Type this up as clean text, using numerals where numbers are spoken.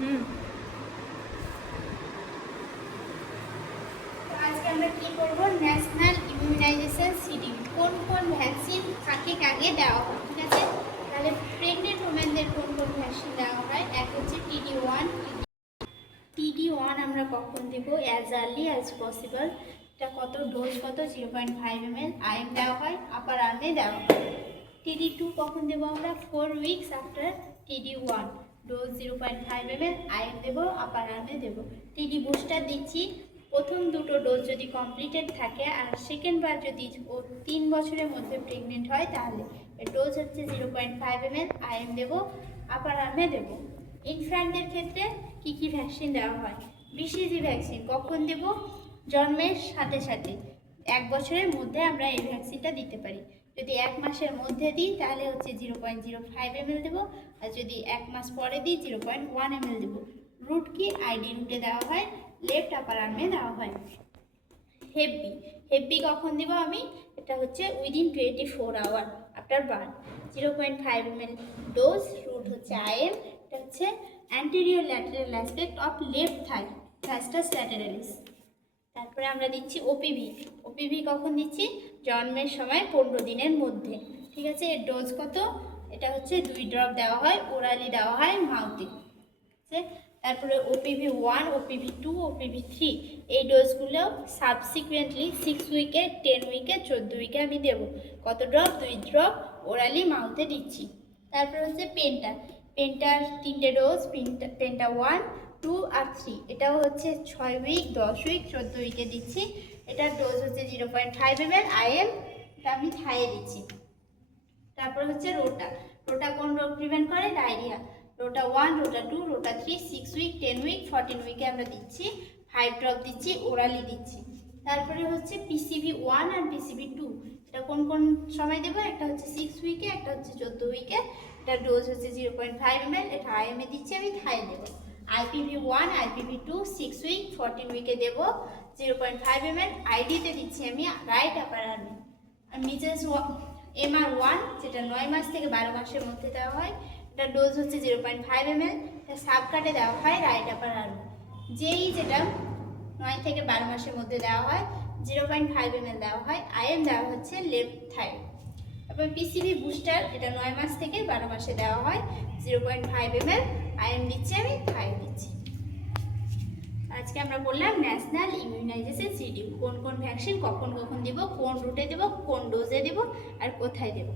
আজকে আমরা কি করব, ন্যাশনাল ইমিউনাইজেশন শিডিউল, কোন কোন ভ্যাকসিন কাকে কাকে দেওয়া হয়। ঠিক আছে, তাহলে প্রেগনেন্ট ওমেনদের কোন কোন ভ্যাকসিন দেওয়া হয়। এক হচ্ছে TD1 আমরা কখন দেব, অ্যাজ আর্লি অ্যাজ পসিবল। এটা কত ডোজ, কত 0.5 ml আইএম দেওয়া হয়, আপার আর্মে দেওয়া হয়। TD2 কখন দেবো আমরা, 4 weeks after TD1, dose 0.5 ml IM দেবো, আপার আর্মে দেবো। TD বুস্টার দিচ্ছি প্রথম দুটো ডোজ যদি কমপ্লিটেড থাকে, আর সেকেন্ড বার যদি ও 3 বছরের মধ্যে প্রেগনেন্ট হয় তাহলে এর ডোজ হচ্ছে 0.5 ml আইএম দেবো, আপার আর্মে দেবো। ইনফ্যান্টদের ক্ষেত্রে কি কি ভ্যাকসিন দেওয়া হয়, BCG ভ্যাকসিন কখন দেব, জন্মের সাথে সাথে 1 বছরের মধ্যে আমরা এই ভ্যাকসিনটা দিতে পারি। যদি 1 মাসের মধ্যে দিই তাহলে হচ্ছে 0.05 ml দেবো, আর যদি 1 মাস পরে দিই 0.1 ml দেবো। রুট কি, ID রুটে দেওয়া হয়, লেফট আপার আর্মে দেওয়া হয়। হেপবি কখন দেবো আমি, এটা হচ্ছে within 24 hour after birth, 0.5 ml dose, route হচ্ছে IM, এটা হচ্ছে anterior lateral aspect of left thigh, vastus lateralis. তারপরে আমরা দিচ্ছি ওপিভি কখন দিচ্ছি, জন্মের সময় 15 দিনের মধ্যে। ঠিক আছে, এর ডোজ কত, এটা হচ্ছে 2 ড্রপ দেওয়া হয়, ওরালি দেওয়া হয় মাউথে। ঠিক আছে, তারপরে OPV1, OPV2, OPV3 এই ডোজগুলো সাবসিকুয়েন্টলি 6 উইকে, 10 উইকে, 14 উইকে আমি দেবো। কত ড্রপ, 2 ড্রপ ওরালি মাউথে দিচ্ছি। তারপরে হচ্ছে পেন্টার 3টে ডোজ, পেন্টা 1, 2 আর 3, এটাও হচ্ছে 6 উইক, 10 উইক, 14 উইকে দিচ্ছি। এটার ডোজ হচ্ছে 0.5 ml IM, এটা আমি থাইয়ে দিচ্ছি। তারপর হচ্ছে রোটা কোন রোগ প্রিভেন্ট করে, diarrhoea. Rota 1, rota 2, rota 3 6 week, 10 week, 14 উইকে আমরা দিচ্ছি, 5 ড্রপ দিচ্ছি, ওরালি দিচ্ছি। তারপরে হচ্ছে PCV1 আর PCV2, এটা কোন কোন সময় দেবো, একটা হচ্ছে 6 উইকে, একটা হচ্ছে 14 উইকে। এটা ডোজ হচ্ছে 0.5 ml, এটা IM এ দিচ্ছি, আমি থাইয়ে দেবো। IPV1, IPV2 6 উইক, 14 উইকে দেবো, 0.5 ml ID তে দিচ্ছি আমি, রাইট আপার আর্মে। আর মিজেলস MR1, যেটা 9 মাস থেকে 12 মাসের মধ্যে দেওয়া হয়, এটা ডোজ হচ্ছে 0.5 ml, এটা সাবকাটে দেওয়া হয়, রাইট আপার আর্মে। যেটা 9 থেকে 12 মাসের মধ্যে দেওয়া হয়, 0.5 ml দেওয়া হয়, IM দেওয়া হচ্ছে লেফট থাই। তারপর PCV বুস্টার, এটা 9 মাস থেকে 12 মাসে দেওয়া হয়, 0.5 ml IM দিচ্ছি, আমি থাই দিচ্ছি। আজকে আমরা বললাম ন্যাশনাল ইমিউনাইজেশন শিডিউল, কোন কোন ভ্যাকসিন কখন কখন দেব, কোন রুটে দেব, কোন ডোজে দেব, আর কোথায় দেব।